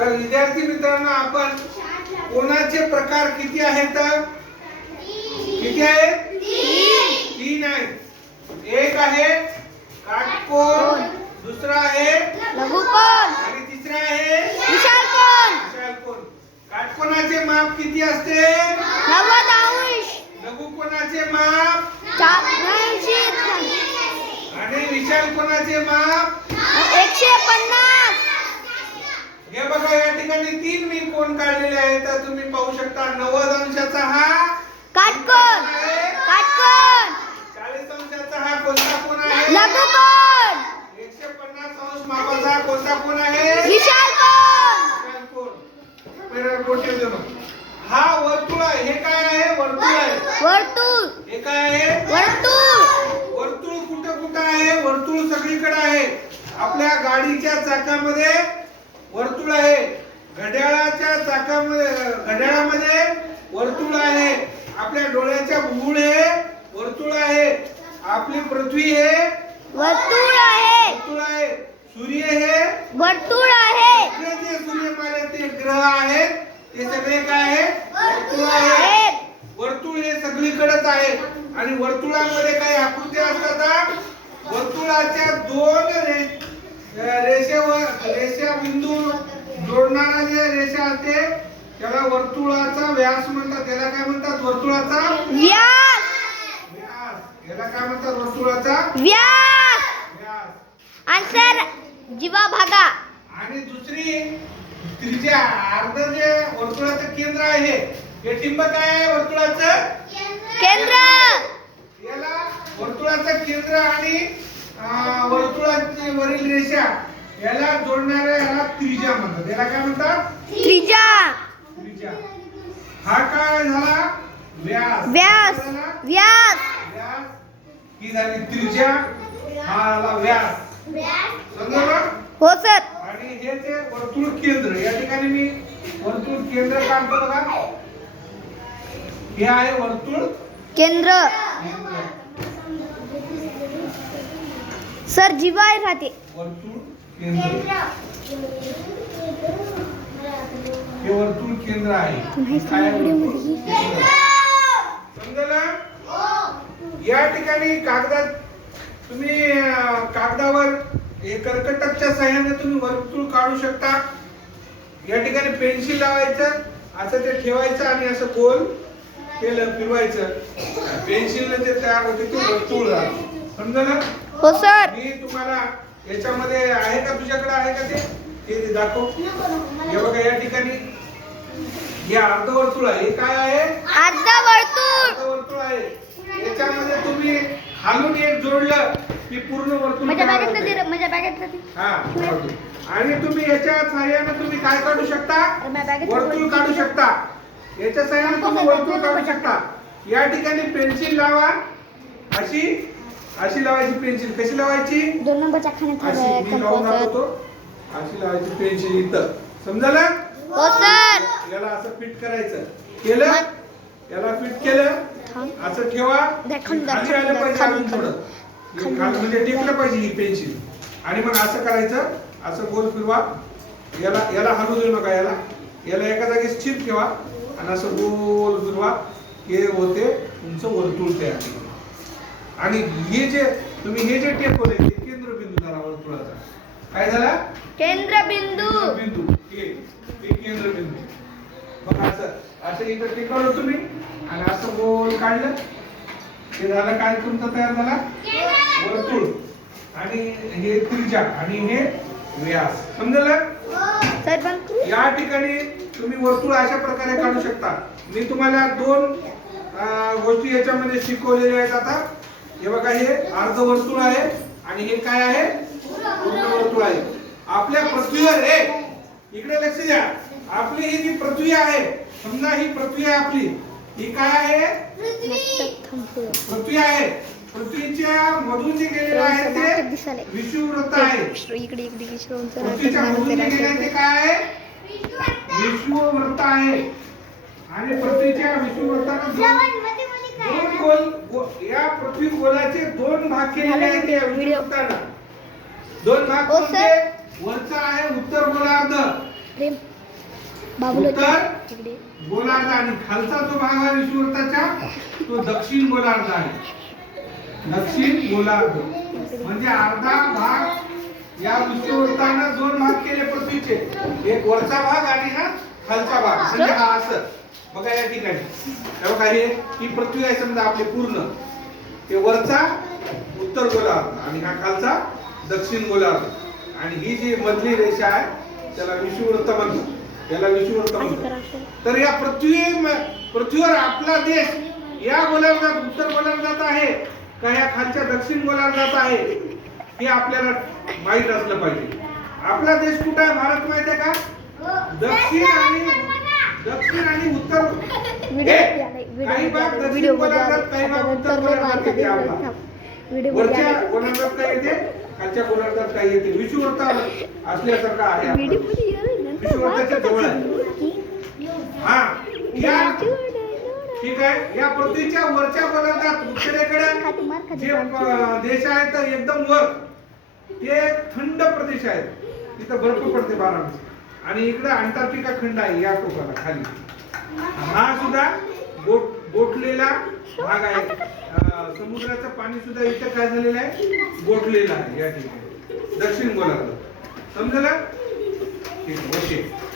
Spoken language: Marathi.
तर विद्यार्थी मित्रांनो, आपण कोणाचे प्रकार किती आहेत? किती आहेत? तीन आहेत. एक आहे काटकोन, दुसरा आहे लघुकोन आणि तिसरा आहे विशालकोन. विशालकोन. काटकोनाचे माप किती असते? 90 अंश. लघुकोनाचे माप 80 आणि विशालकोनाचे माप 150. हे बघा, या ठिकाणी तीन मी कोन काढलेले आहेत. तर तुम्ही पाहू शकता 90 अंशाचा हा काटकोन. काटकोन 40 अंशाचा हा कोणता कोन आहे? लघुकोन. 150 अंश मापाचा कोणता कोन आहे? विशालकोन. विशालकोन. बरं, मोठे जण. हा वर्तुळ आहे. हे काय आहे? वर्तुळ आहे. वर्तुळ. हे काय आहे? वर्तुळ. वर्तुळ कुठं कुठं आहे? वर्तुळ सगळीकडे आहे. आपल्या गाडीच्या चाकामध्ये वर्तुळ आहे. घड्याळाच्या चाकामध्ये, घड्याळामध्ये वर्तुळ आहे. आपल्या डोळ्याच्या बुबुळ हे वर्तुळ आहे. आपली पृथ्वी हे वर्तुळ आहे. वर्तुळ आहे. सूर्य हे वर्तुळ आहे. सगळे जे सूर्यमालेचे ग्रह आहेत ते सगळे काय आहेत? वर्तुळ आहे. वर्तुळ हे सगळीकडेच आहे. आणि वर्तुळामध्ये काही आकृत्या असतात. वर्तुळाच्या दोन रेषा बिंदू जोडणारा जे रेषा असते त्याला वर्तुळाचा व्यास म्हणतात. त्याला काय म्हणतात? वर्तुळाचा व्यास. व्यास. याला काय म्हणतात? वर्तुळाचा व्यास. व्यास. आन्सर जीवा भागा. आणि दुसरी त्रिज्या, अर्ध जे वर्तुळाचं केंद्र आहे, हे टिंबक आहे वर्तुळाचं केंद्र. याला वर्तुळाचं केंद्र आणि वर्तुळाची वरील रेषा याला जोडणाऱ्या याला त्रिज्या म्हणतात. याला काय म्हणतात? त्रिज्या. त्रिज्या. हा काय झाला? व्यास. व्यास. व्यास. व्यास ही झाली त्रिज्या. हा आला व्यास. समजलं? हो सर. आणि हे जे वर्तुळ केंद्र, या ठिकाणी मी वर्तुळ केंद्र काढतो बघा. हे आहे वर्तुळ केंद्र. केंद्र. सर जीवा राहते. वर्तुळ केंद्र. हे वर्तुळ केंद्र आहे. काय आहे? केंद्र. समजलं? या ठिकाणी कागदात तुम्ही कागदावर कर्कटकच्या सहाय्याने तुम्ही वर्तुळ काढू शकता. या ठिकाणी पेन्सिल लावायचं, असं ते ठेवायचं आणि असं गोल केलं फिरवायचं. पेन्सिलने ते तयार होते, ते वर्तुळ झालं. समजलं? हो सर. मी तुम्हाला याच्यामध्ये आहे का, तुझ्याकडे आहे का ते दाखव. हे बघा, या ठिकाणी हे अर्धवर्तुळ आहे. हे काय आहे? अर्धवर्तुळ. अर्धवर्तुळ आहे. याच्यामध्ये तुम्ही खालून एक जोडलं की पूर्ण वर्तुळ माझ्या तयार बॅगेत होते. माझ्या बॅगेत हा, आणि तुम्ही याच्या सहाय्याने तुम्ही काय काढू शकता? वर्तुळ काढू शकता. याच्या सहाय्याने तुम्ही वर्तुळ काढू शकता. या ठिकाणी पेन्सिल लावा. अशी लावायची पेन्सिल. कशी लावायची? 2 नंबरच्या खाण्यात अशी मी लावून दाखवतो. अशी लावायची पेन्सिल इथं. समजलं? हो सर. याला असं फिट करायचं. केलं? याला फिट केलं. असं ठेवा. खाली आलं पाहिजे अजून थोडं. म्हणजे टेकलं पाहिजे ही पेन्सिल. आणि मग असं करायचं. असं गोल फिरवा. याला हलू देऊ नका. याला एका जागी स्थिर ठेवा आणि असं गोल फिरवा. हे होते तुमचं वर्तुळ तयार. आणि हे जे टेकवले ते केंद्रबिंदू झाला वर्तुळाचा. काय झाला? केंद्रबिंदू. बिंदू. हे केंद्रबिंदू. मग असं इथं टेकवलं तुम्ही आणि असं गोल काढलं. हे झालं काय तुमचं तयार झाला? वर्तुळ. आणि हे त्रिज्या आणि हे व्यास. समजलं? सर पण या ठिकाणी तुम्ही वर्तुळ अशा प्रकारे काढू शकता. मी तुम्हाला 2 गोष्टी याच्यामध्ये शिकवलेल्या आहेत. आता हे बघा, हे अर्धवर्तुळ आहे आणि हे काय आहे? पूर्ण वर्तुळ आहे. आपल्या पृथ्वीवर इकडे लक्ष द्या. आपली ही जी पृथ्वी आहे, समजा ही पृथ्वी आहे आपली. ही काय आहे? पृथ्वी आहे. पृथ्वीच्या मधून जे गेलेलं आहे ते विषुववृत्त आहे. पृथ्वीच्या मधून जे गेलेलं आहे ते काय आहे? विषुववृत्त आहे. आणि पृथ्वीच्या विषुववृत्ताने या पृथ्वी गोलाचे 2 भाग केलेले आहेत. या विषुववृत्ताने 2 भाग. म्हणजे वरचा आहे उत्तर गोलार्ध प्रेम बाबूला उत्तर तिकडे गोलार्ध आणि खालचा जो भाग आहे विषुववृत्ताचा तो दक्षिण गोलार्ध आहे. दक्षिण गोलार्ध म्हणजे अर्धा भाग या विषुववृत्तानं दोन भाग केले पृथ्वीचे, एक वरचा भाग आणि हा खालचा भाग. म्हणजे हा असं बघा या ठिकाणी हे बघा, ही पृथ्वी आहे समजा आपली पूर्ण, ते वरचा उत्तर गोलार्ध आणि हा खालचा दक्षिण गोलार्ध. आणि ही जी मधली रेषा आहे त्याला विषुववृत्त म्हणतात, याला विषुववृत्त म्हणतात. तर या पृथ्वीवर आपला देश या गोलार्धात उत्तर गोलार्धात आहे का या खालच्या दक्षिण गोलार्धात आहे हे आपल्याला माहित असलं पाहिजे. आपला देश कुठे आहे भारत माहिती आहे का? दक्षिण आणि उत्तर. काही भाग दक्षिण गोलार्धात, काही भाग उत्तर गोलार्धात येते. आपला वरच्या गोलार्धात काय येते, खालच्या गोलार्धात काय येते. विषुववृत्त असल्यासारखं आहे आपलं. विषुववृत्ताच्या जवळ आहे. हा या ठीक आहे. या पृथ्वीच्या वरच्या गोलार्धात उत्तरेकडे जे देश आहेत तर एकदम वर ते थंड प्रदेश आहेत, तिथं बर्फ पडते 12 महिने. आणि इकडे अंटार्क्टिका खंड आहे या टोकाला खाली. हा सुद्धा गोठलेला भाग आहे. समुद्राचं पाणी सुद्धा इथं काय झालेलं आहे, गोठलेलं आहे या ठिकाणी दक्षिण गोलार्धात. समजलं? ठीक आहे, ओके.